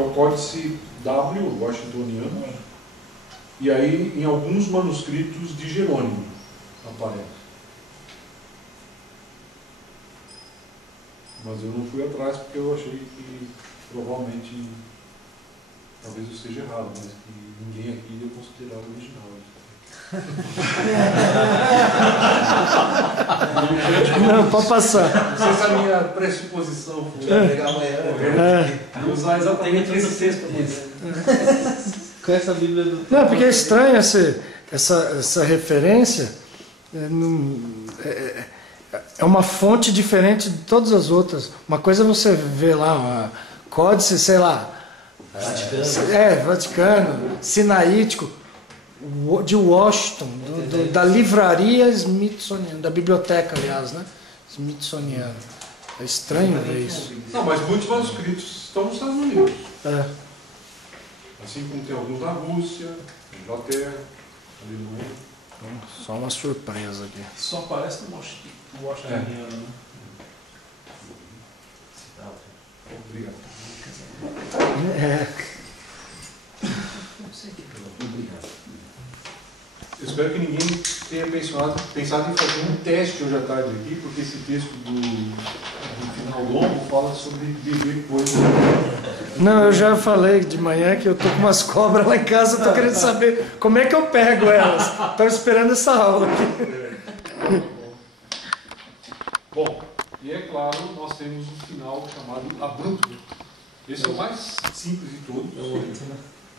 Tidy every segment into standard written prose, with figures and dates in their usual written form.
o códice W, washingtoniano, e aí em alguns manuscritos de Jerônimo aparece. Mas eu não fui atrás porque eu achei que provavelmente, talvez eu esteja errado, mas que ninguém aqui ia considerar o original. Não, pode passar. Não sei se a minha pressuposição foi pegar amanhã. Vou usar exatamente esse texto Com essa Bíblia do... Não, porque é estranho essa referência. É uma fonte diferente de todas as outras. Uma coisa é você vê lá, uma códice, sei lá. Vaticano, sinaítico, de Washington, da livraria Smithsoniana, da biblioteca, aliás, né? Smithsoniana. É estranho ver isso. Não, mas muitos manuscritos estão nos Estados Unidos. Assim como tem alguns na Rússia, na Inglaterra, Alemanha. Só uma surpresa aqui. Só aparece no washingtoniano, né? Obrigado. Eu espero que ninguém tenha pensado em fazer um teste hoje à tarde aqui, porque esse texto do final longo fala sobre beber coisas. Não, eu já falei de manhã que eu tô com umas cobras lá em casa, tô querendo saber como é que eu pego elas. Estou esperando essa aula aqui. Bom, e é claro, nós temos um final chamado abrupto. Esse é o mais simples de todos.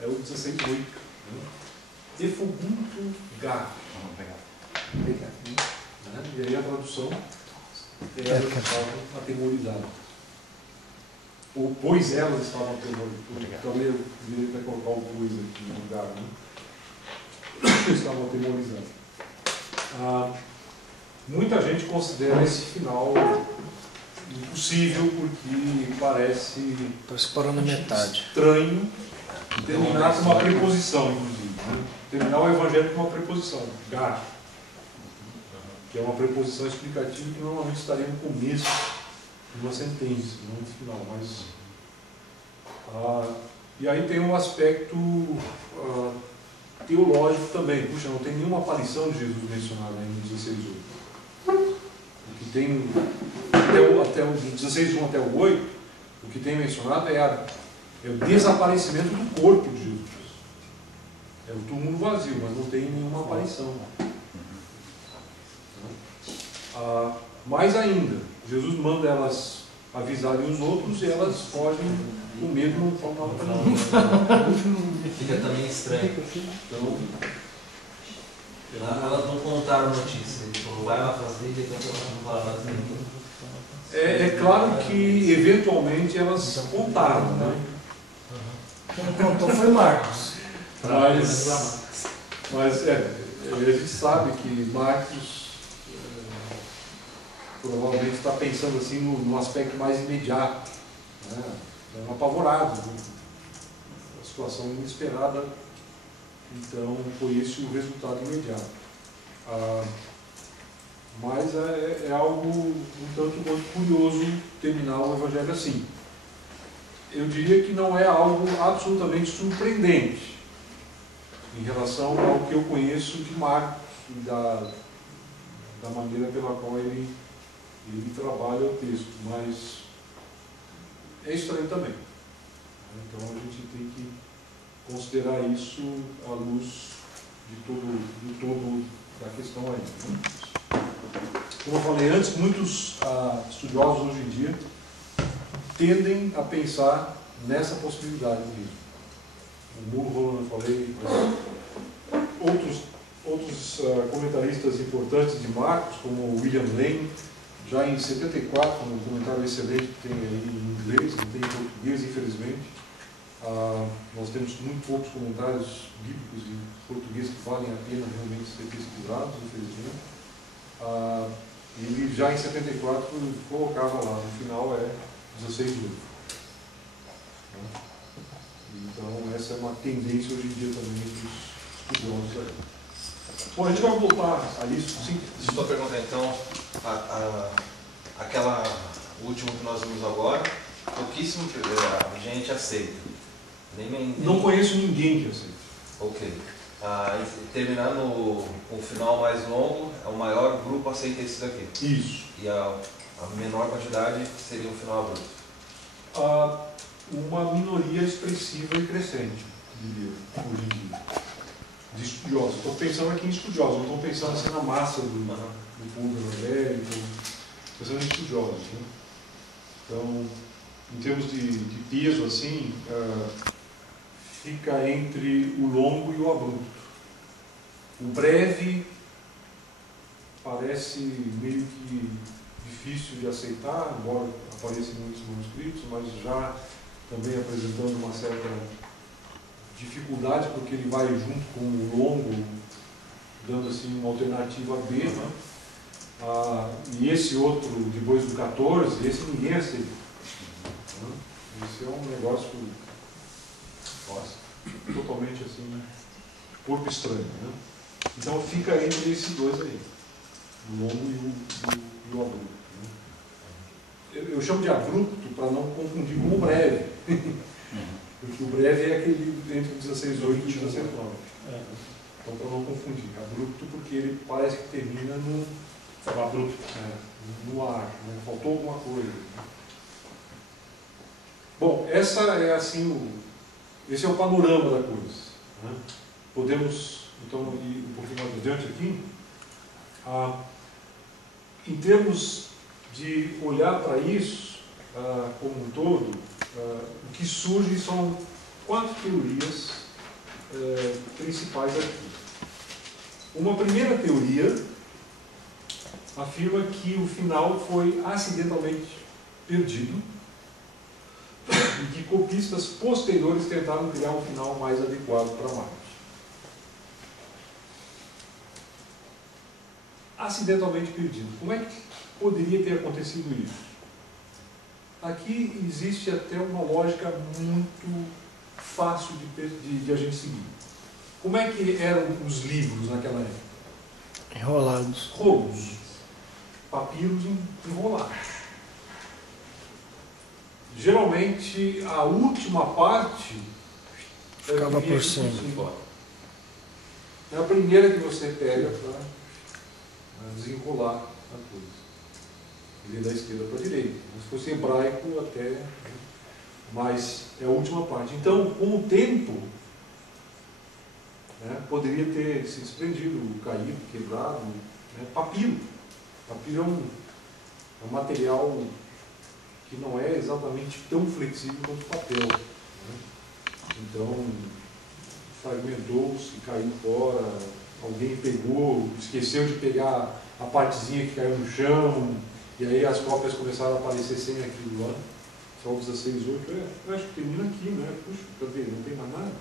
É o 16:8. Efubuntu gar. E aí a tradução é elas estavam atemorizadas. Ou pois elas estavam atemorizadas. Também eu deveria até colocar o pois aqui no lugar, né? Estavam atemorizadas. Muita gente considera esse final impossível porque parece parou na metade. Estranho terminar com uma preposição, inclusive. Né? Terminar o evangelho com uma preposição, gar, que é uma preposição explicativa que normalmente estaria no começo de uma sentença, não no final. E aí tem um aspecto teológico também. Puxa, não tem nenhuma aparição de Jesus mencionada aí no 16:8. O que tem até o 16:1 até o 8, o que tem mencionado é o desaparecimento do corpo de Jesus. É o túmulo vazio, mas não tem nenhuma aparição. Mais ainda, Jesus manda elas avisarem os outros e elas fogem com medo, não falam nada para ninguém. Fica também estranho. Então, elas não contaram a notícia. Ele falou, vai lá fazer e depois elas não falaram nada. É claro que eventualmente elas contaram, né? Quem contou foi Marcos. Mas a gente sabe que Marcos provavelmente está pensando assim no aspecto mais imediato, né? Apavorado, né? A situação inesperada, então foi esse o resultado imediato. Mas é algo um tanto quanto curioso terminar o Evangelho assim. Eu diria que não é algo absolutamente surpreendente em relação ao que eu conheço de Marcos e da maneira pela qual ele trabalha o texto, mas é estranho também. Então a gente tem que considerar isso à luz do todo da questão aí. Como eu falei antes, muitos estudiosos hoje em dia tendem a pensar nessa possibilidade mesmo. O Mulholland, eu falei, outros comentaristas importantes de Marcos, como William Lane, já em 74, um comentário excelente que tem aí em inglês, não tem em português, infelizmente. Nós temos muito poucos comentários bíblicos em português que valem a pena realmente ser pesquisados, infelizmente. Ele já em 74 colocava lá, no final é 16:8. Então essa é uma tendência hoje em dia também dos estudiosos aí. Bom, a gente vai voltar a isso, sim. Deixa eu perguntar então, aquela última que nós vimos agora, pouquíssimo gente aceita. Nem... Não conheço ninguém que aceita. Ok. E terminar no o final mais longo, é o maior grupo aceita esse daqui. Isso. E a menor quantidade seria o final abrupto. Uma minoria expressiva e crescente, diria, hoje em dia, de estudiosos. Estou pensando aqui em estudiosos, não estou pensando assim na massa do povo evangélico, estou pensando em estudiosos. Né? Então, em termos de peso, assim, fica entre o longo e o abrupto. O breve parece meio que difícil de aceitar, embora apareça em muitos manuscritos, mas já também apresentando uma certa dificuldade, porque ele vai junto com o longo, dando assim uma alternativa B, né? E esse outro, depois do 14, esse ninguém aceita. Né? Esse é um negócio, nossa, totalmente assim, corpo estranho. Né? Então fica entre esses dois aí, o longo e o abrupto. Eu chamo de abrupto para não confundir com o breve. Porque o breve é aquele entre 16:8 e 16:9. Então, para não confundir. Abrupto porque ele parece que termina no abrupto, no ar. Né? Faltou alguma coisa. Bom, essa é assim esse é o panorama da coisa. Né? Podemos, então, ir um pouquinho mais adiante aqui. Em termos de olhar para isso como um todo, o que surge são 4 teorias principais aqui. Uma primeira teoria afirma que o final foi acidentalmente perdido e que copistas posteriores tentaram criar um final mais adequado para Marte. Acidentalmente perdido. Como é que poderia ter acontecido isso? Aqui existe até uma lógica muito fácil de a gente seguir. Como é que eram os livros naquela época? Enrolados. Rolos. Papiros enrolados. Geralmente, a última parte ficava por cima. É a primeira que você pega para desenrolar a coisa. Ele é da esquerda para a direita. Se fosse hebraico, até, mas é a última parte. Então, com o tempo, poderia ter se desprendido, caído, quebrado. Papiro. Papiro é um material que não é exatamente tão flexível quanto o papel. Então, fragmentou-se, caiu fora, alguém pegou, esqueceu de pegar a partezinha que caiu no chão, e aí as cópias começaram a aparecer sem aquilo lá. Só o 16:8, eu acho que termina aqui, né? Puxa, cadê? Não tem mais nada.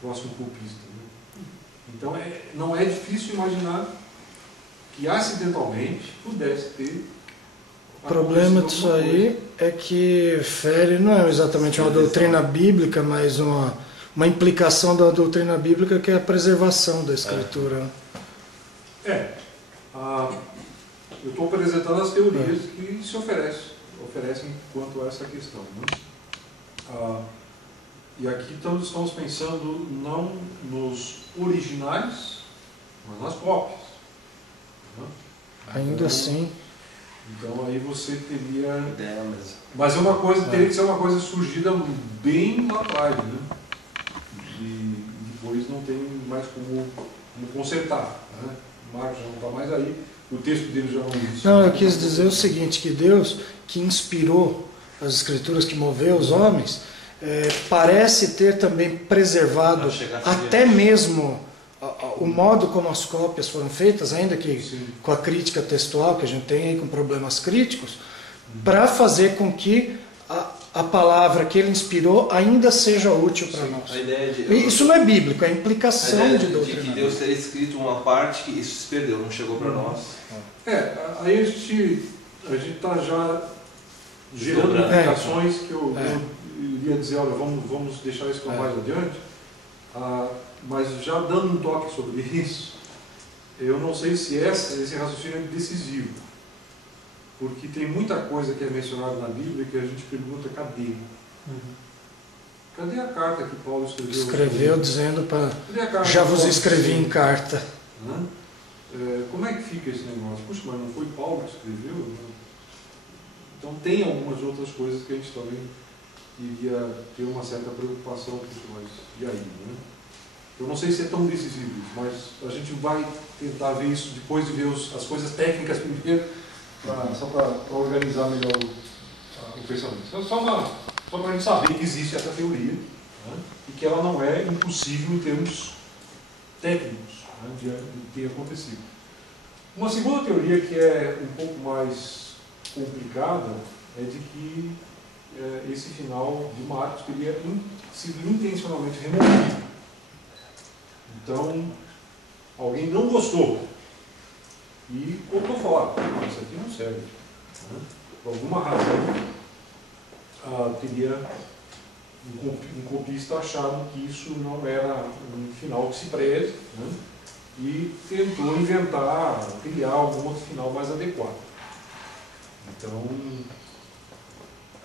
Próximo copista. Né? Então, não é difícil imaginar que acidentalmente pudesse ter. O problema disso aí é que fere, não é exatamente uma doutrina bíblica, mas uma implicação da doutrina bíblica, que é a preservação da escritura. Eu estou apresentando as teorias que se oferecem quanto a essa questão. Né? E aqui estamos pensando não nos originais, mas nas cópias. Né? Ainda assim. Então aí você teria. Mas teria que ser uma coisa surgida bem lá atrás, né? E depois não tem mais como consertar. Né? O Marcos já não está mais aí, o texto dele já não existe. Não, eu quis dizer o seguinte, que Deus, que inspirou as escrituras, que moveu os homens, parece ter também preservado até mesmo o modo como as cópias foram feitas, ainda que com a crítica textual que a gente tem aí, com problemas críticos, para fazer com que a palavra que ele inspirou ainda seja útil para nós. Isso não é bíblico, é implicação de doutrina. De que Deus teria escrito uma parte que isso se perdeu, não chegou para nós. Aí a gente está já gerando implicações que eu iria dizer, olha, vamos deixar isso para mais adiante. Mas já dando um toque sobre isso, eu não sei se esse raciocínio é decisivo. porque tem muita coisa que é mencionada na Bíblia que a gente pergunta, cadê? Cadê a carta que Paulo escreveu? Escreveu dizendo para... Cadê a carta Já que vos Paulo escrevi escreveu? em carta. Né? Como é que fica esse negócio? Puxa, mas não foi Paulo que escreveu? Né? Então tem algumas outras coisas que a gente também iria ter uma certa preocupação, mas e aí? Né? Eu não sei se é tão decisivo isso, mas a gente vai tentar ver isso depois de ver as coisas técnicas primeiro, só para organizar melhor o pensamento. Só para a gente saber que existe essa teoria, né? E que ela não é impossível em termos técnicos, né, de ter acontecido. Uma segunda teoria que é um pouco mais complicada é de que esse final de Marcos teria sido intencionalmente removido. Então, alguém não gostou e botou fora. Isso aqui não serve. Né? Por alguma razão, teria um copista achado que isso não era um final que se preze, né? E tentou inventar, criar algum outro final mais adequado. Então,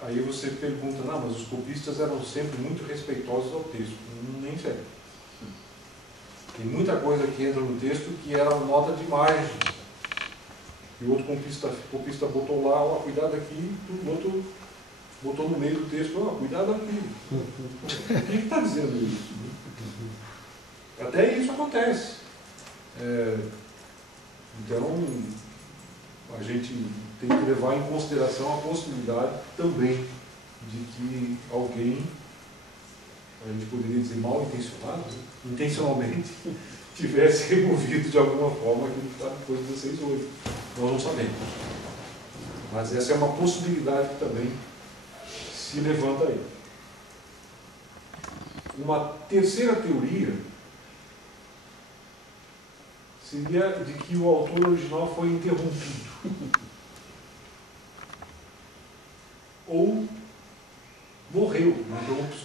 aí você pergunta, não, mas os copistas eram sempre muito respeitosos ao texto. Nem sempre. Tem muita coisa que entra no texto que era nota de margem. E o outro copista botou lá, ó, cuidado aqui, o outro botou no meio do texto, ó, cuidado aqui. O que está dizendo isso? Até isso acontece. Então, a gente tem que levar em consideração a possibilidade também de que alguém, a gente poderia dizer mal intencionado, intencionalmente, tivesse removido de alguma forma aquilo que está depois de 16:8. Nós não sabemos. Mas essa é uma possibilidade que também se levanta aí. Uma terceira teoria seria de que o autor original foi interrompido. Ou morreu,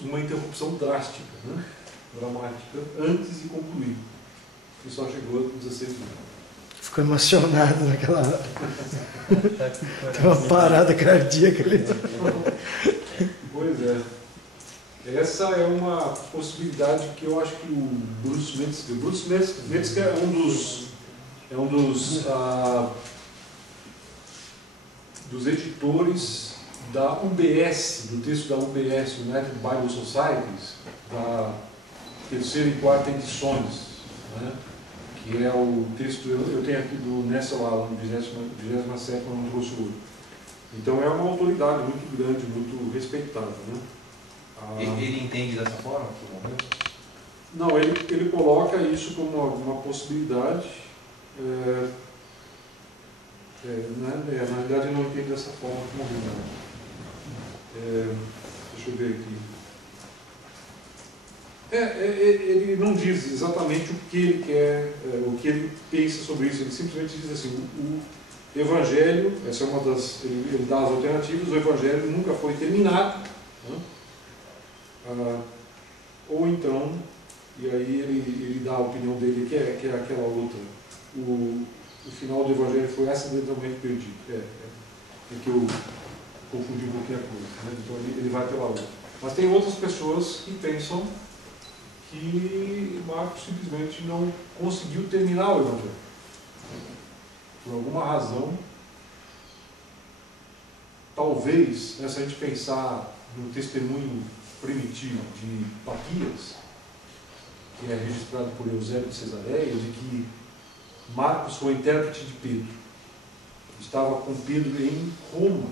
uma interrupção drástica, né? Dramática, antes de concluir. E só chegou a 16 anos. Ficou emocionado naquela hora. Tem uma parada cardíaca ali. Pois é. Essa é uma possibilidade que eu acho que o Bruce Metzger é um dos editores da UBS, do texto da UBS, United Bible Societies, da terceira e quarta edições, né? Que é o texto, eu tenho aqui do Nessa Lala, no 27º ano do Rosso. Então é uma autoridade muito grande, muito respeitada, né? Ele entende dessa forma que morreu? Não, ele coloca isso como uma possibilidade. Na realidade, ele não entende dessa forma que morreu. Deixa eu ver aqui. Ele não diz exatamente o que ele quer, o que ele pensa sobre isso. Ele simplesmente diz assim: o Evangelho, essa é uma das. Ele dá as alternativas, o Evangelho nunca foi terminado. Né? Ou então, e aí ele dá a opinião dele, que é aquela outra. O final do Evangelho foi acidentalmente perdido. É que eu confundi um pouquinho a coisa. Né? Então ele vai pela outra. Mas tem outras pessoas que pensam que Marcos simplesmente não conseguiu terminar o Evangelho. Por alguma razão, talvez, se a gente pensar no testemunho primitivo de Papias, que é registrado por Eusébio de Cesareia, de que Marcos foi intérprete de Pedro. Estava com Pedro em Roma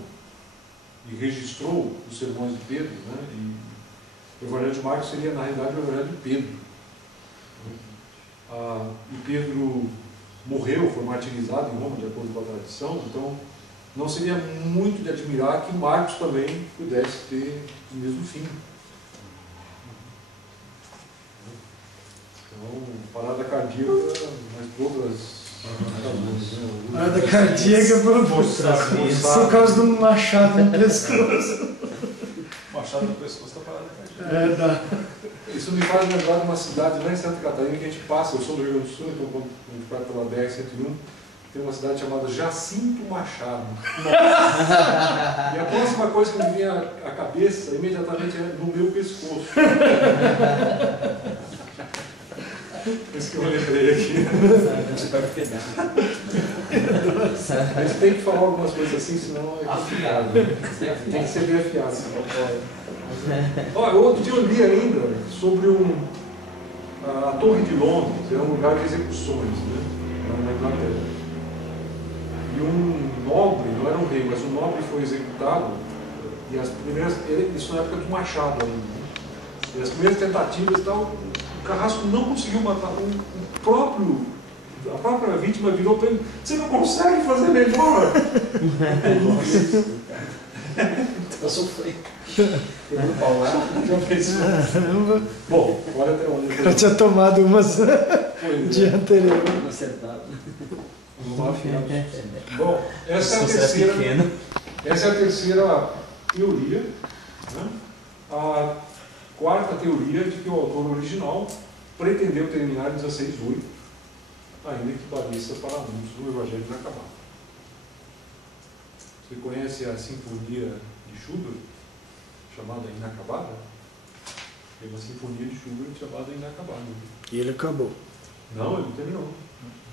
e registrou os sermões de Pedro, né? E o Evangelho de Marcos seria, na realidade, o Evangelho de Pedro. E Pedro morreu, foi martirizado em Roma, de acordo com a tradição, então não seria muito de admirar que Marcos também pudesse ter o mesmo fim. Então, parada cardíaca, mas outras. Parada cardíaca por causa de um machado no pescoço. Machado no pescoço da parada cardíaca. Dá. Isso me faz lembrar de uma cidade lá em Santa Catarina que a gente passa. Eu sou do Rio Grande do Sul, então quando a gente vai pela BR-101, tem uma cidade chamada Jacinto Machado. E a próxima coisa que me vem à cabeça imediatamente é no meu pescoço. Isso que eu lembrei aqui. A gente tem que falar algumas coisas assim, senão é complicado. Tem que ser bem afiado. Olha, outro dia eu li ainda sobre a Torre de Londres, é um lugar de execuções, né? Na Inglaterra. E um nobre, não era um rei, mas um nobre foi executado, e as primeiras, isso na época do Machado ainda, né? E as primeiras tentativas e tal, o Carrasco não conseguiu matar a própria vítima virou para ele: você não consegue fazer melhor? Eu sofri. Já fez isso. Bom, olha até onde Eu tinha tomado umas dia anterior. Bom, essa é a terceira teoria, né? A quarta teoria de que o autor original pretendeu terminar em 16:8, ainda que pareça para muitos o Evangelho inacabado. Você conhece a Sinfonia de Schubert, chamada Inacabada? Tem uma Sinfonia de Schubert chamada Inacabada. E ele acabou. Não, ele não terminou.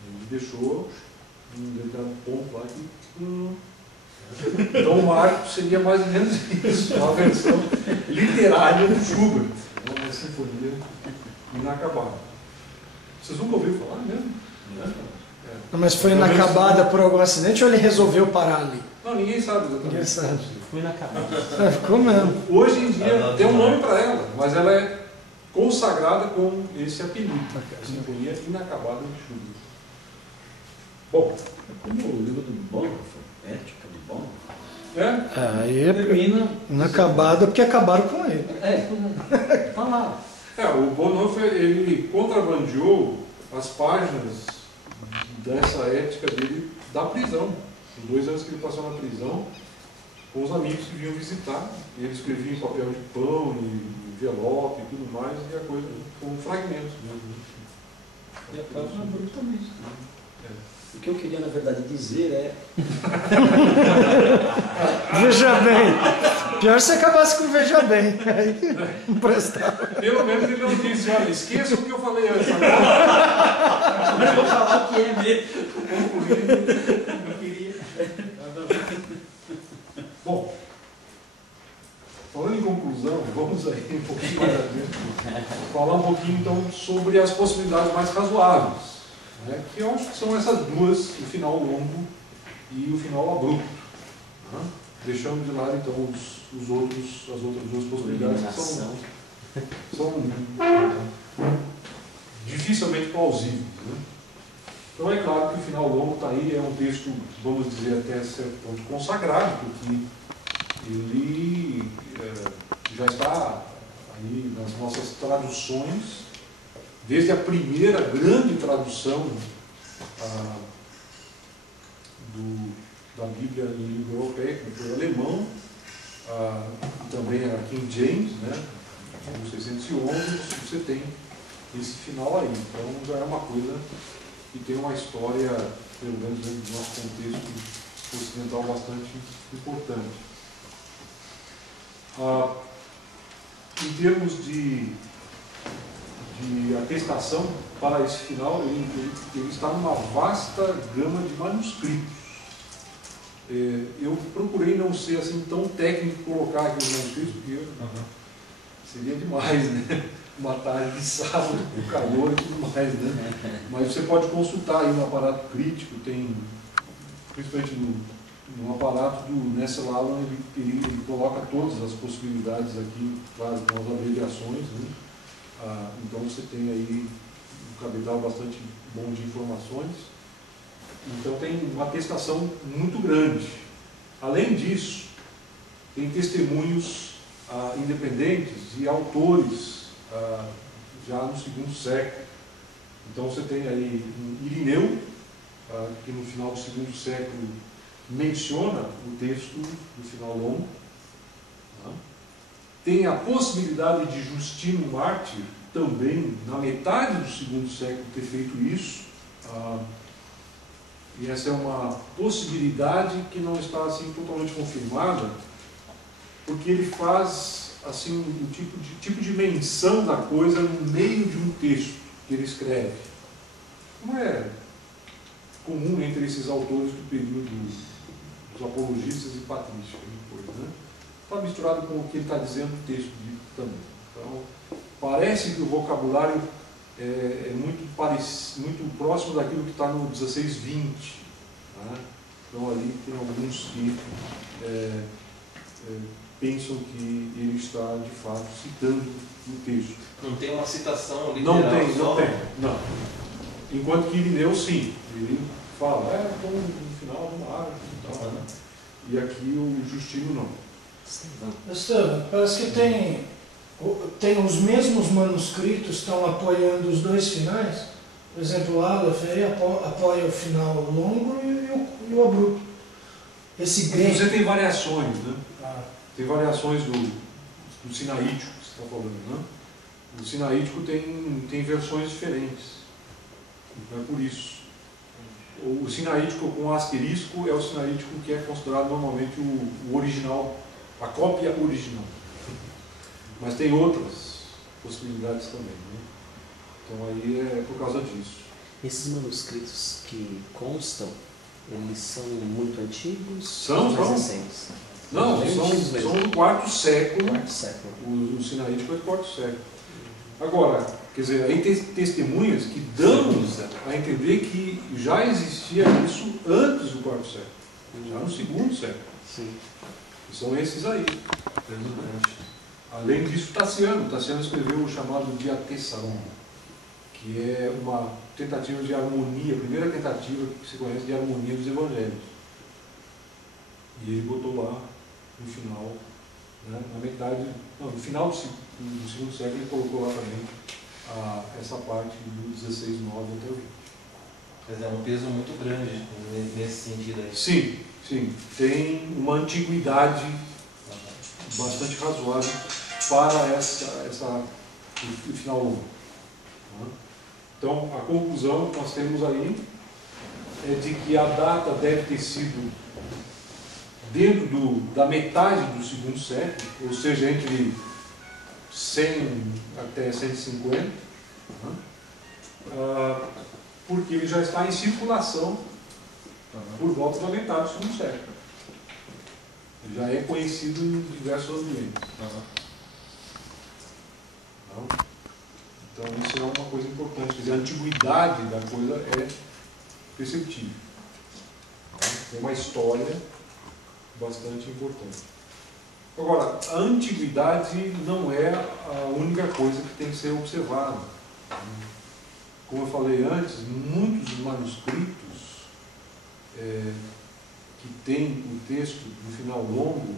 Ele deixou um determinado ponto lá que... Então o Marco seria mais ou menos isso, uma versão literária do Schubert, uma Sinfonia Inacabada. Vocês nunca ouviram falar mesmo? Mas foi inacabada por algum acidente ou ele resolveu parar ali? Não, ninguém sabe exatamente. Ninguém sabe. Fui na cabeça. Ficou mesmo. Hoje em dia tem um nome para ela, mas ela é consagrada com esse apelido, a Sinfonia Inacabada de Schubert. Bom, Como o livro do Bonhoeffer, Ética de Bonhoeffer. Aí é Termina. inacabada porque acabaram com ele. Tá lá. o Bonhoeffer, ele contrabandeou as páginas dessa ética dele da prisão. Os 2 anos que ele passou na prisão, com os amigos que vinham visitar, e ele escrevia em papel de pão, e envelope e tudo mais, e a coisa com fragmentos mesmo. E acaba brutalmente. O que eu queria, na verdade, dizer é... Veja bem. Pior se acabasse com veja bem. Aí não prestava. Pelo menos ele não disse: olha, esqueça o que eu falei antes. Agora Eu vou falar o que é mesmo. eu queria. Bom, falando em conclusão, vamos aí um pouquinho mais adiante, falar um pouquinho então sobre as possibilidades mais razoáveis, né, que eu acho que são essas duas, o final longo e o final abrupto, né? Deixando de lado então as outras duas possibilidades que são dificilmente plausíveis, né? Então é claro que o final longo está aí, é um texto, vamos dizer, até certo ponto consagrado, porque ele já está aí nas nossas traduções, desde a primeira grande tradução da Bíblia em língua europeia, que foi o alemão, também a King James, né, em 1611, você tem esse final aí. Então já é uma coisa que tem uma história, pelo menos dentro do nosso contexto ocidental, bastante importante. Em termos de atestação para esse final, ele está numa vasta gama de manuscritos. Eu procurei não ser assim tão técnico colocar aqui os manuscritos, porque seria demais, né? Uma tarde de sábado, o calor e tudo mais, né? Mas você pode consultar aí no aparato crítico, tem, principalmente no aparato do Nessel Alan, ele coloca todas as possibilidades aqui, claro, com as abreviações, né? Então você tem aí um cabedal bastante bom de informações. Então tem uma atestação muito grande. Além disso, tem testemunhos independentes e autores já no segundo século. Então você tem aí Irineu, que no final do segundo século menciona o texto do final longo. Tem a possibilidade de Justino Mártir também, na metade do segundo século, ter feito isso. e essa é uma possibilidade que não está assim totalmente confirmada, porque ele faz assim um tipo de menção da coisa no meio de um texto que ele escreve. Não é comum entre esses autores do período dos apologistas e patrísticos depois, né? Está misturado com o que ele está dizendo no texto bíblico também. Então, parece que o vocabulário é muito próximo daquilo que está no 16:20. Tá? Então, ali tem alguns que pensam que ele está, de fato, citando no texto. Não tem uma citação literal? Não tem. Enquanto que Irineu, sim. Ele fala, como no final do mar e tal. Né? E aqui o Justino não. Estevam, parece que tem os mesmos manuscritos que estão apoiando os dois finais. Por exemplo, o Aleph apoia o final longo e o abrupto. Esse grego... Você tem variações, né? Tem variações do sinaítico que você está falando, né? O sinaítico tem versões diferentes. Então é por isso. O sinaítico com asterisco é o sinaítico que é considerado normalmente o original, a cópia original. Mas tem outras possibilidades também, né? Então aí é por causa disso. Esses manuscritos que constam, eles são muito antigos? São. Recentes? Não, são do quarto século. O sinaítico é do quarto século. Agora, quer dizer, aí tem testemunhas que dão a entender que já existia isso antes do quarto século, já no segundo século. Sim. E são esses aí. Além disso, Tassiano escreveu o chamado Diatessaron, que é uma tentativa de harmonia, a primeira tentativa que se conhece de harmonia dos evangelhos. E ele botou lá no final, né, no final do segundo século, ele colocou lá também essa parte do 16:9 até o 20. Quer dizer, é um peso muito grande nesse sentido aí. Sim. Tem uma antiguidade bastante razoável para o final longo. Então, a conclusão que nós temos aí é de que a data deve ter sido dentro da metade do segundo século, ou seja, entre 100 até 150, porque ele já está em circulação por volta da metade do segundo século. Ele já é conhecido em diversos ambientes. Então, isso é uma coisa importante. Quer dizer, a antiguidade da coisa é perceptível. Tem uma história bastante importante. Agora, a antiguidade não é a única coisa que tem que ser observada. Como eu falei antes, muitos manuscritos que têm o texto no final longo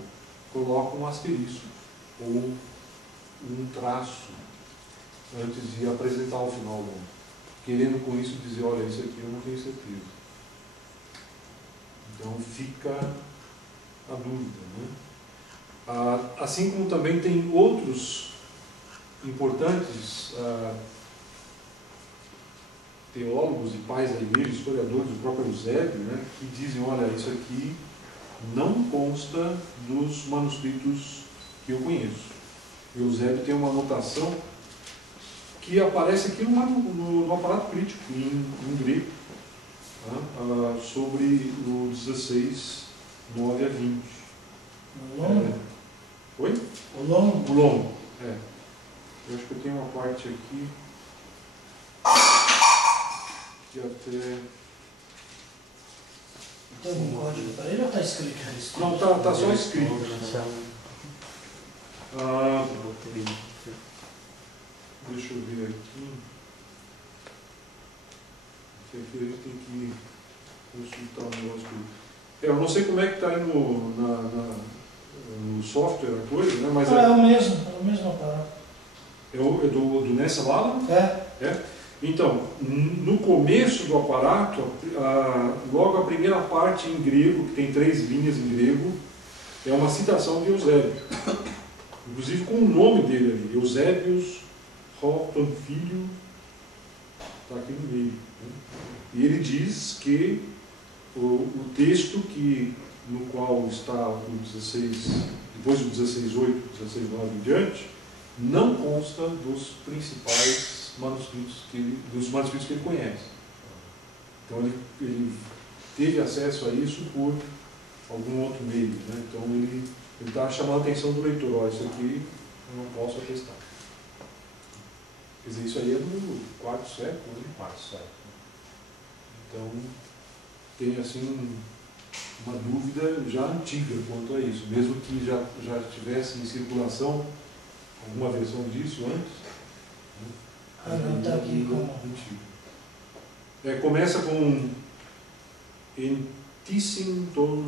colocam um asterisco ou um traço antes de apresentar o final longo, querendo com isso dizer, olha, isso aqui eu não tenho certeza. Então fica a dúvida, né? Assim como também tem outros importantes teólogos e pais da igreja, historiadores, o próprio Eusébio, né, que dizem, olha, isso aqui não consta dos manuscritos que eu conheço. Eusébio tem uma anotação que aparece aqui no aparato crítico, em grego, tá? Sobre o 16:9 a 20. O longo? Oi? O longo? O longo, Eu acho que eu tenho uma parte aqui que até... Tem algum código para ele ou está escrito? Não, está só escrito. Deixa eu ver aqui. Aqui a gente tem que consultar o negócio. Eu não sei como é que está aí no software a coisa, né? Mas é o mesmo aparato. É do Nessa Bala? É. Então, no começo do aparato, logo a primeira parte em grego, que tem 3 linhas em grego, é uma citação de Eusébio. Inclusive com o nome dele ali, Eusébius Rho Pamphílio, está aqui no meio. Né? E ele diz que o texto no qual está o 16, depois do 16:8, 16:9 em diante, não consta dos principais manuscritos dos manuscritos que ele conhece. Então ele teve acesso a isso por algum outro meio, né? Então ele está chamando a atenção do leitor: ó, isso aqui eu não posso atestar. Quer dizer, isso aí é do quarto século, né? Quarto século. Então tem assim uma dúvida já antiga quanto a isso, mesmo que já tivesse em circulação alguma versão disso antes. Ah, não, está aqui como... começa com Entissim ton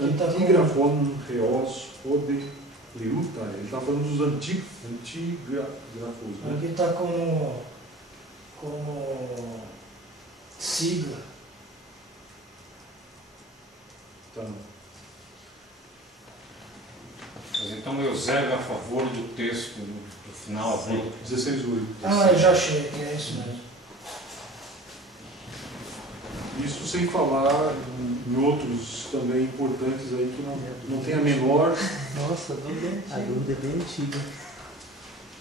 antigraphon reos ode leuta. Ele está falando dos antigrafos. Né? Aqui está como sigla. Tá. Mas então Eusébio a favor do texto do final. 16:8. Ah, eu já achei que é isso mesmo. Isso sem falar em outros também importantes aí que não tem a menor... Nossa, a dúvida é bem antiga.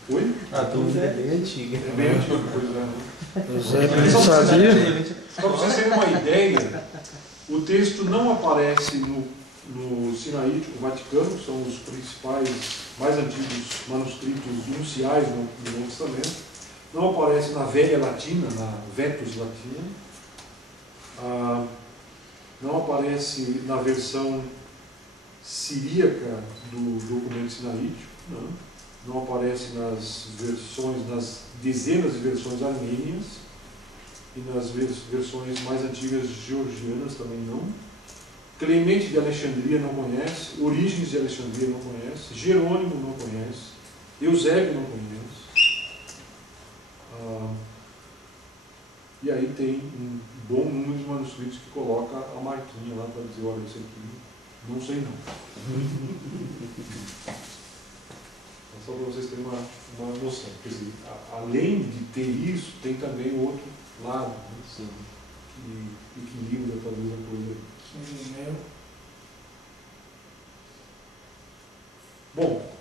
Oi? A dúvida é bem antiga. É bem antigo, pois é. Eusébio não sabia. Só para vocês terem uma ideia, o texto não aparece no Sinaítico Vaticano, que são os principais, mais antigos manuscritos nunciais no Novo Testamento. Não aparece na Velha Latina, na Vetus Latina. Não aparece na versão siríaca do documento sinaítico. Não aparece nas dezenas de versões armênias e nas versões mais antigas georgianas também não. Clemente de Alexandria não conhece, Orígenes de Alexandria não conhece, Jerônimo não conhece, Eusébio não conhece. E aí tem um bom número de manuscritos que coloca a marquinha lá para dizer: olha, isso aqui não sei não. Só para vocês terem uma noção. Quer dizer, além de ter isso, tem também o outro lado, né, que equilibra talvez a coisa. Bom,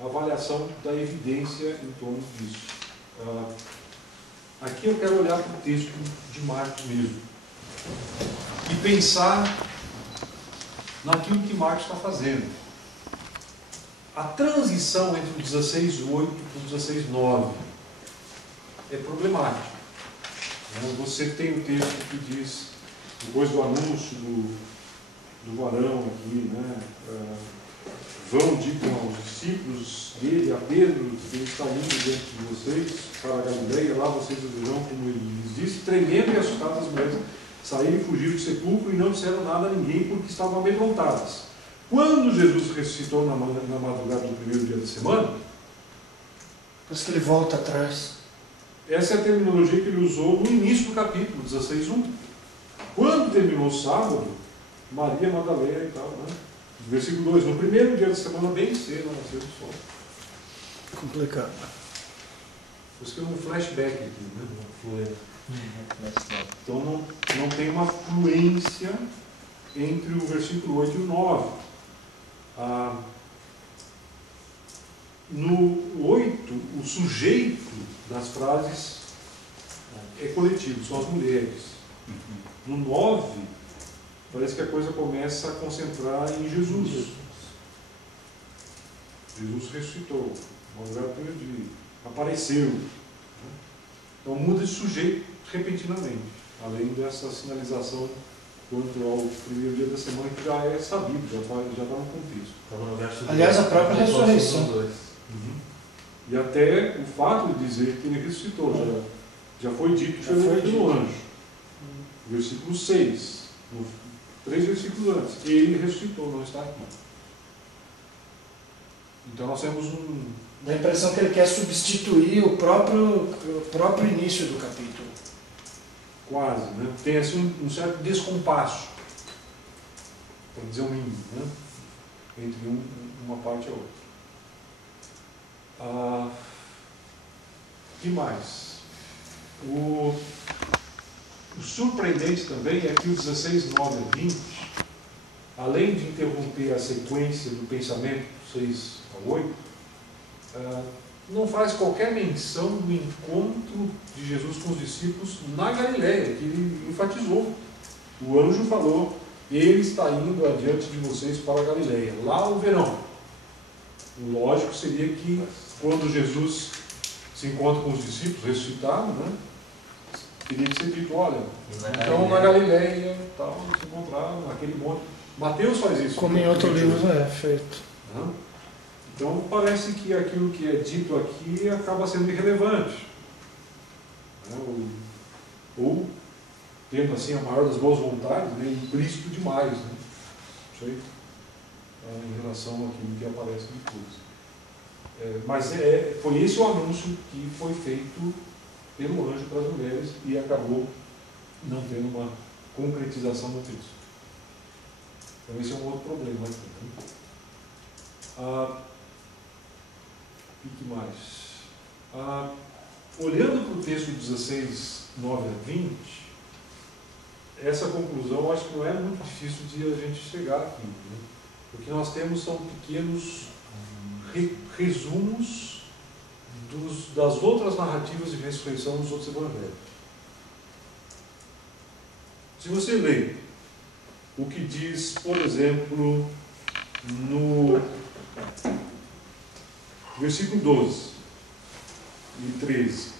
a avaliação da evidência em torno disso. Aqui eu quero olhar para o texto de Marcos mesmo e pensar naquilo que Marcos está fazendo. A transição entre o 16:8 e o 16:9 é problemática. Você tem o texto que diz, depois do anúncio do varão aqui, né? Vão, digam aos discípulos dele, a Pedro, que ele está indo diante de vocês para a Galileia, lá vocês o verão, como ele lhes disse. Tremendo e assustadas as mulheres saíram e fugiram do sepulcro e não disseram nada a ninguém porque estavam amedrontadas. Quando Jesus ressuscitou na madrugada do primeiro dia da semana, Parece que ele volta atrás. essa é a terminologia que ele usou no início do capítulo 16:1. Quando terminou o sábado, Maria Madalena e tal, né? Versículo 2, no primeiro dia da semana, bem cedo, ao nascer do sol. Complicado. Por isso que é um flashback aqui, né? Então não tem uma fluência entre o versículo 8 e o 9. No 8, o sujeito das frases é coletivo, são as mulheres. No 9, parece que a coisa começa a concentrar em Jesus. Jesus ressuscitou, apareceu. Então muda de sujeito repentinamente, além dessa sinalização quanto ao primeiro dia da semana, que já é sabido, já está no contexto. Aliás, a própria ressurreição. E até o fato de dizer que ele ressuscitou, já foi dito pelo anjo. Versículo 6, 3 versículos antes. Ele ressuscitou, não está aqui. Então nós temos Dá a impressão que ele quer substituir o próprio início do capítulo. Quase, né? Tem assim um certo descompasso, para dizer o mínimo, né? Entre uma parte e a outra. Que mais? O surpreendente também é que o 16, 9 a 20, além de interromper a sequência do pensamento, 6 a 8, não faz qualquer menção do encontro de Jesus com os discípulos na Galileia, que ele enfatizou. O anjo falou: ele está indo adiante de vocês para a Galileia, lá o verão. O lógico seria que quando Jesus se encontra com os discípulos ressuscitados, né, teria que ser dito: olha, então na Galileia, tal, se encontraram naquele monte. Mateus faz isso. Como em outro livro é feito. Então parece que aquilo que é dito aqui acaba sendo irrelevante. Ou tendo assim a maior das boas vontades, né, implícito demais, né? Não sei, em relação àquilo que aparece depois. Mas foi esse o anúncio que foi feito pelo anjo para as mulheres e acabou não tendo uma concretização no texto. Então esse é um outro problema aqui. Né? E que mais? Olhando para o texto 16, 9 a 20, essa conclusão eu acho que não é muito difícil de a gente chegar aqui. Né? O que nós temos são pequenos resumos das outras narrativas de ressurreição dos outros evangelhos. Se você lê o que diz, por exemplo, no versículo 12 e 13.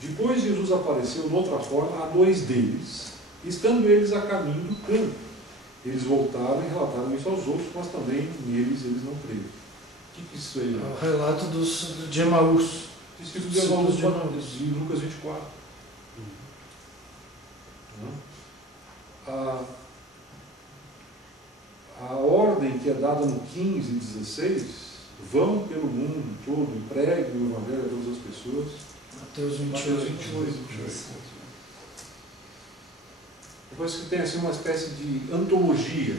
Depois Jesus apareceu noutra forma a 2 deles, estando eles a caminho do campo. Eles voltaram e relataram isso aos outros, mas também neles eles não creram. O que isso aí? O relato de Emaús. Escrito de Emaús de Lucas 24. A ordem que é dada no 15 e 16, vão pelo mundo todo e preguem o Evangelho a todas as pessoas. Mateus 28. Mateus 28. Depois que tem assim uma espécie de antologia.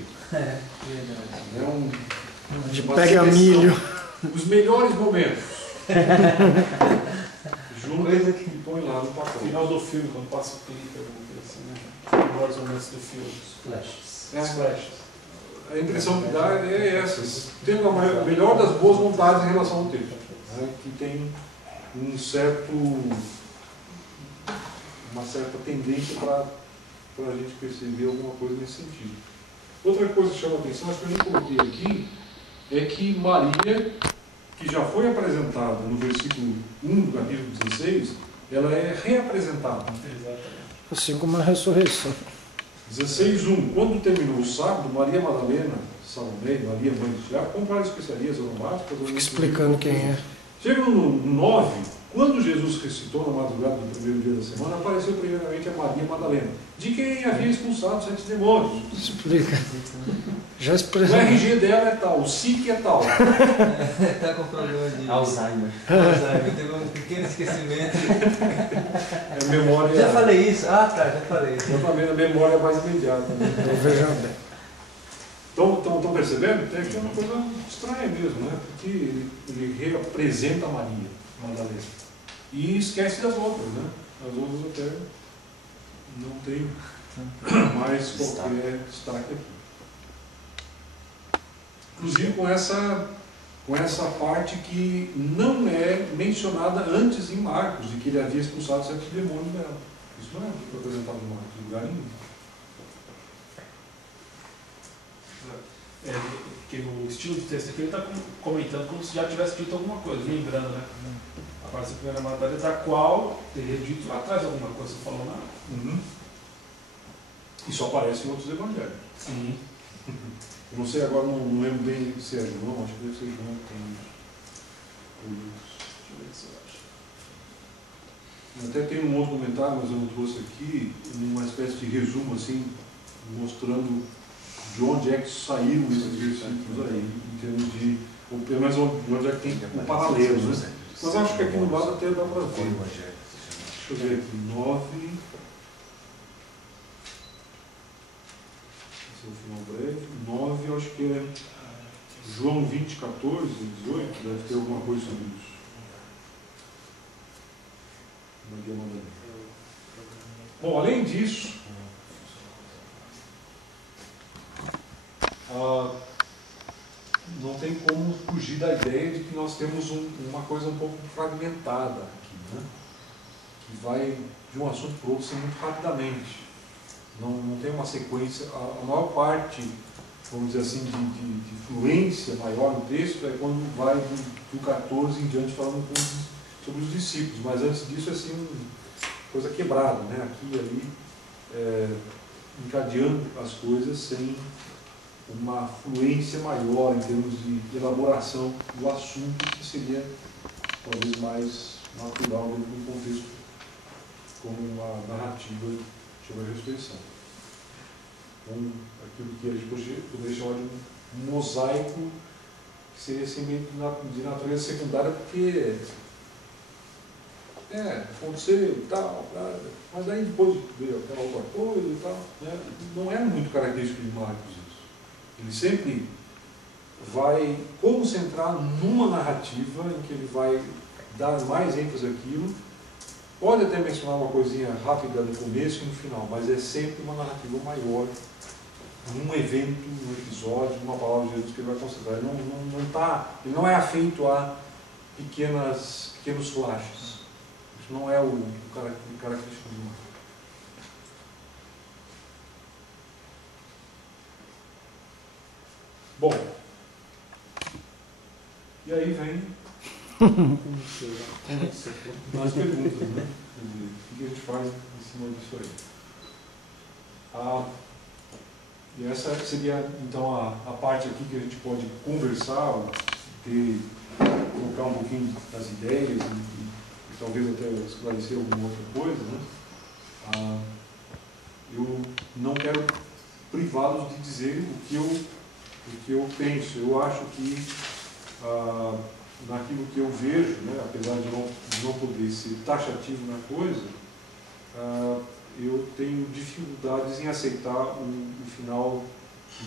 De pega milho. Os melhores momentos. Junta e põe lá no pacote. Final do filme, quando passa o clipe, alguma coisa assim, né? Os melhores momentos do filme. Flashes. Flashes. A impressão que dá é essa. Tem a melhor das boas vontades em relação ao texto. Né? Que tem uma certa tendência para a gente perceber alguma coisa nesse sentido. Outra coisa que chama a atenção, acho que eu nem coloquei aqui, é que Maria, que já foi apresentada no versículo 1 do capítulo 16, ela é reapresentada. Exatamente. Assim como a ressurreição. 16:1. Quando terminou o sábado, Maria Madalena, Salomé e Maria, mãe de Tiago, compraram especiarias aromáticas. Fica explicando quem é. Chega no 9, quando Jesus ressuscitou na madrugada do primeiro dia da semana, apareceu primeiramente a Maria Madalena, de quem havia expulsado 7 demônios. Explica. Já O expressou. RG dela é tal, o SIC é tal. Está com problema de Alzheimer. Alzheimer, teve um pequeno esquecimento. É memória. Já falei isso? Ah, tá, já falei isso. Exatamente, a memória mais imediata. Né? Veja bem. Estão percebendo? Tem aqui uma coisa estranha mesmo, né? Porque ele reapresenta Maria Madalena e esquece das outras, né? As outras até não tem mais qualquer destaque aqui. Inclusive com essa parte que não é mencionada antes em Marcos, de que ele havia expulsado 7 demônios dela. Isso não é apresentado em Marcos, em lugar nenhum. Porque no estilo de texto aqui ele está comentando como se já tivesse dito alguma coisa, lembrando, né? Aparece a primeira matéria da qual teria dito lá atrás alguma coisa, você falou nada. Uhum. E só aparece em outros evangelhos. Sim. Eu não sei agora, não lembro bem se é João, acho que deve ser João que tem isso. Deixa eu ver se eu acho. Até tem um outro comentário, mas eu não trouxe aqui, uma espécie de resumo assim, mostrando de onde é que saíram esses versículos aí, em termos de, ou pelo menos onde é que tem o paralelo, né? Mas acho que aqui no lado até dá para ver. Deixa eu ver aqui, 9. Esse é o final breve. 9, eu acho que é João 20, 14, 18, deve ter alguma coisa sobre isso. Maria Madalena. Bom, além disso, não tem como fugir da ideia de que nós temos uma coisa um pouco fragmentada aqui, né? Que vai de um assunto para o outro assim, muito rapidamente. Não tem uma sequência. A maior parte, vamos dizer assim, de fluência maior no texto é quando vai do 14 em diante falando sobre os discípulos, mas antes disso é assim, coisa quebrada, né? Aqui e ali, encadeando as coisas sem uma fluência maior em termos de elaboração do assunto, que seria talvez mais natural dentro de um contexto como uma narrativa sobre a ressurreição. Então, aquilo que a gente poderia chamar de um mosaico, que seria assim, meio de natureza secundária, porque aconteceu e tal, mas aí depois veio aquela outra coisa e tal, né? Não é muito característico de Marcos isso. Ele sempre vai concentrar numa narrativa em que ele vai dar mais ênfase àquilo. Pode até mencionar uma coisinha rápida no começo e no final, mas é sempre uma narrativa maior, num evento, num episódio, numa palavra de Jesus que ele vai concentrar. Ele não é afeito a pequenos flashes. Isso não é o característico de Marcos. Bom, e aí vem mais perguntas, né? O que a gente faz em cima disso aí? E essa seria, então, a parte aqui que a gente pode conversar, colocar um pouquinho das ideias e talvez até esclarecer alguma outra coisa, né? Eu não quero privá-los de dizer o que eu penso. Eu acho que naquilo que eu vejo, né, apesar de não poder ser taxativo na coisa, eu tenho dificuldades em aceitar o final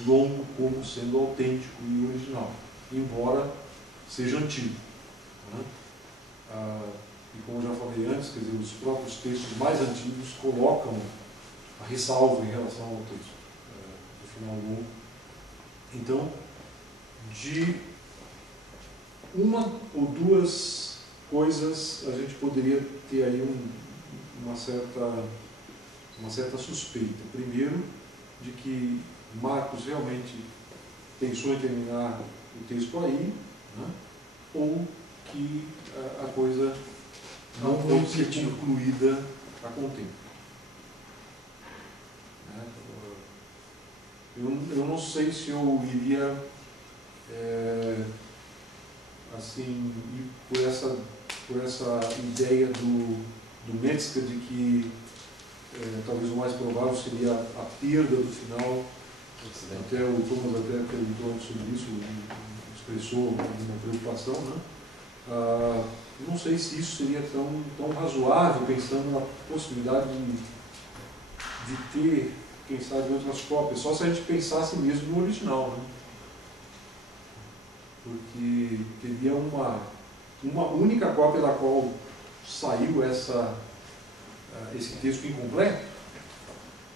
longo como sendo autêntico e original, embora seja antigo, né? E como eu já falei antes, quer dizer, os próprios textos mais antigos colocam a ressalva em relação ao texto do final longo. Então, de uma ou duas coisas a gente poderia ter aí uma certa suspeita. Primeiro, de que Marcos realmente pensou em terminar o texto aí, né? Ou que a coisa não pode ser concluída a contento. Eu não sei se eu iria assim, ir por essa ideia do Metzger de que talvez o mais provável seria a perda do final. Até o Thomas até perguntou sobre isso, expressou uma preocupação, né? Não sei se isso seria tão razoável, pensando na possibilidade de ter, quem sabe, outras cópias, só se a gente pensasse mesmo no original, né? Porque teria uma única cópia da qual saiu esse texto incompleto,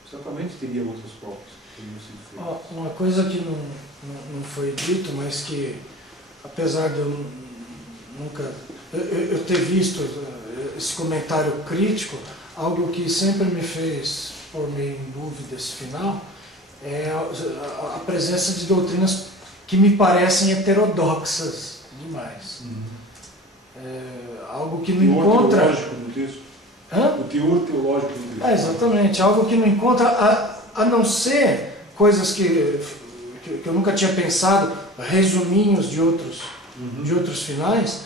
certamente teria outras cópias que teriam sido feitas. Uma coisa que não foi dito, mas que, apesar de eu nunca eu ter visto esse comentário crítico, algo que sempre me fez pôr meio em dúvida esse final, é a presença de doutrinas que me parecem heterodoxas demais. Algo que não encontra... O teor teológico do texto. Hã? O teor teológico do texto. Exatamente. Algo que não encontra, a não ser coisas que eu nunca tinha pensado, resuminhos de outros finais,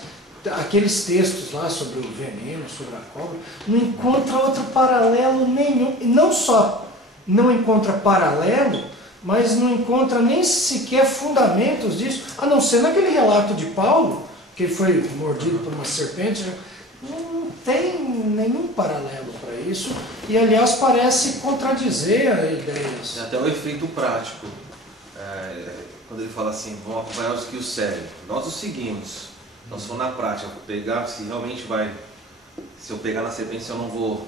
aqueles textos lá sobre o veneno, sobre a cobra, não encontra outro paralelo nenhum. E não só não encontra paralelo, mas não encontra nem sequer fundamentos disso, a não ser naquele relato de Paulo, que ele foi mordido por uma serpente. Não tem nenhum paralelo para isso, e aliás parece contradizer a ideia. Tem até o efeito prático, quando ele fala assim, vão acompanhar os que o seguem. Nós os seguimos, nós vamos na prática, pegar se realmente vai, se eu pegar na sequência eu não vou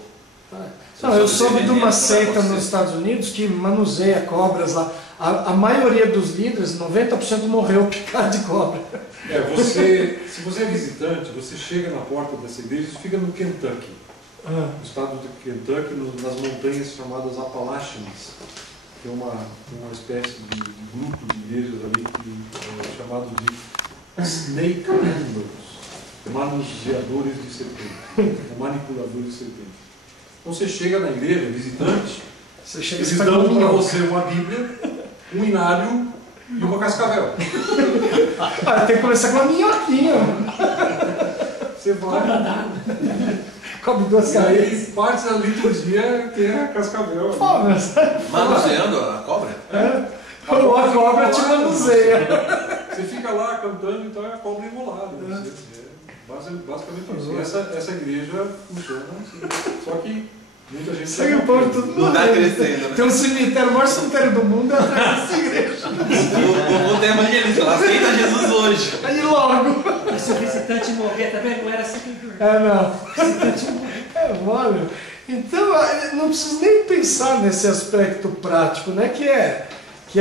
Não, eu soube de uma seita nos Estados Unidos que manuseia cobras lá. A maioria dos líderes, 90% morreu picado de cobra. Se você é visitante, você chega na porta dessa igreja e fica no Kentucky. No estado de Kentucky, nas montanhas chamadas Appalachians, que é uma espécie de grupo de igrejas ali chamado de Snake Handlers, manuseadores de serpentes, manipuladores de serpentes. Então você chega na igreja, visitante, eles dão para você uma Bíblia, um inário e uma cascavel. Tem que começar com uma minhoquinha. Você vai. Come 2 caras. E aí, parte da liturgia tem a cascavel. Manuseando a cobra? Ou a cobra te manuseia. Você fica lá cantando, então é a cobra enrolada. Basicamente isso. Essa igreja funciona assim. Só que muita gente segue o povo tudo não está crescendo, né? Tem um cemitério, o maior cemitério do mundo é essa igreja. O tema evangelista, aceita Jesus hoje. Aí logo. Mas se o visitante morrer também não era assim que não. Olha. Então, não preciso nem pensar nesse aspecto prático, né? Que é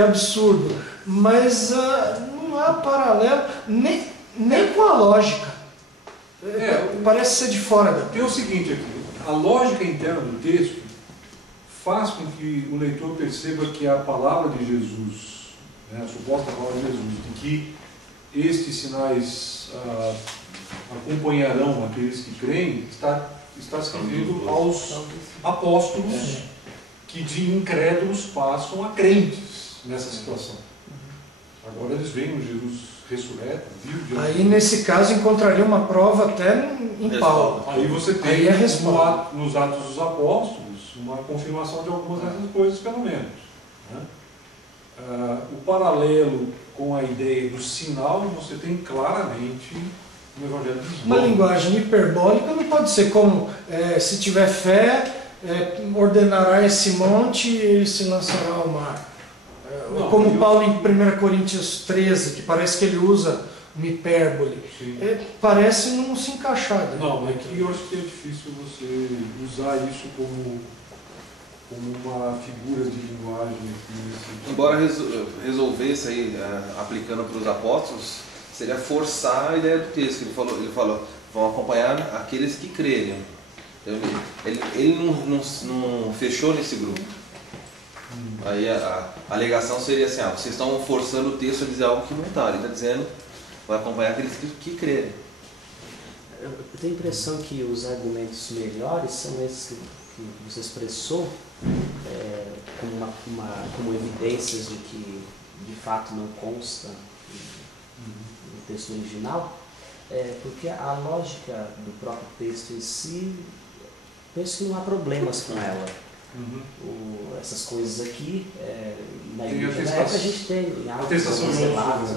absurdo. Mas não há paralelo, nem com a lógica. Parece ser de fora da. Tem o seguinte aqui, a lógica interna do texto faz com que o leitor perceba que a palavra de Jesus, a suposta palavra de Jesus, de que estes sinais acompanharão aqueles que creem, está se referindo aos apóstolos que de incrédulos passam a crentes nessa situação. Agora eles veem o Jesus ressurreto, vivo. Aí nesse caso encontraria uma prova até em Paulo. Aí você tem nos Atos dos Apóstolos uma confirmação de algumas dessas coisas, pelo menos. Né? O paralelo com a ideia do sinal você tem claramente no Evangelho de João. Uma linguagem hiperbólica não pode ser como se tiver fé, ordenará esse monte e ele se lançará ao mar. Como Paulo em 1 Coríntios 13, que parece que ele usa uma hipérbole. Parece não se encaixar. Não, aqui eu acho que é difícil você usar isso como uma figura de linguagem. Embora resolvesse aí, aplicando para os apóstolos, seria forçar a ideia do texto. Ele falou vão acompanhar aqueles que crerem. Então, ele não fechou nesse grupo. Aí a alegação seria assim, vocês estão forçando o texto a dizer algo que não está. Ele está dizendo, vai acompanhar aqueles que crerem. Eu tenho a impressão que os argumentos melhores são esses que você expressou como evidências de que de fato não consta no texto original, porque a lógica do próprio texto em si, penso que não há problemas com ela. Essas coisas aqui, na igreja da época a gente tem alguns relatos,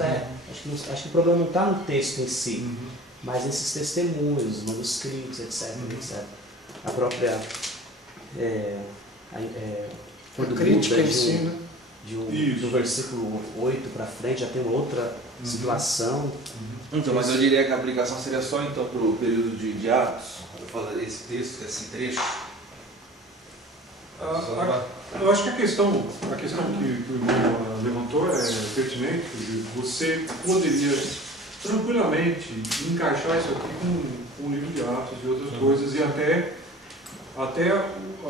acho que o problema não está no texto em si, mas nesses testemunhos, manuscritos, etc. A própria crítica em si, né? Do versículo 8 para frente já tem uma outra situação. Então, mas eu diria que a aplicação seria só então para o período de Atos, esse texto, esse trecho. Eu acho que a questão que o irmão levantou é pertinente. Você poderia tranquilamente encaixar isso aqui com o livro de Atos e outras coisas, e até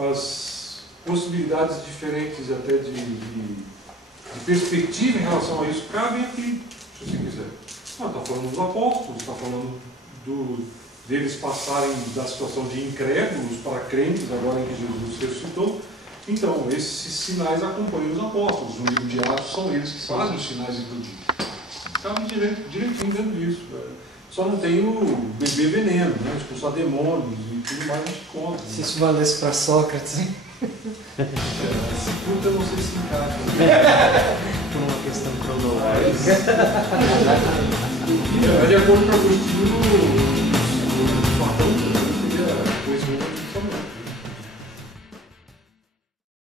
as possibilidades diferentes até de perspectiva em relação a isso cabem aqui, se você quiser. Está falando dos apóstolos, está falando deles passarem da situação de incrédulos para crentes, agora em que Jesus ressuscitou. Então, esses sinais acompanham os apóstolos. No livro de Atos, são eles que fazem os sinais, inclusive. Estavam direitinho dentro disso. Só não tem o beber veneno, né? Expulsar demônios e tudo mais a gente conta. Se isso valesse para Sócrates, hein? Esse culto eu não sei se encaixa. Por uma questão cronológica. De acordo com o Agostinho, o Platão seria conhecimento do Salomão.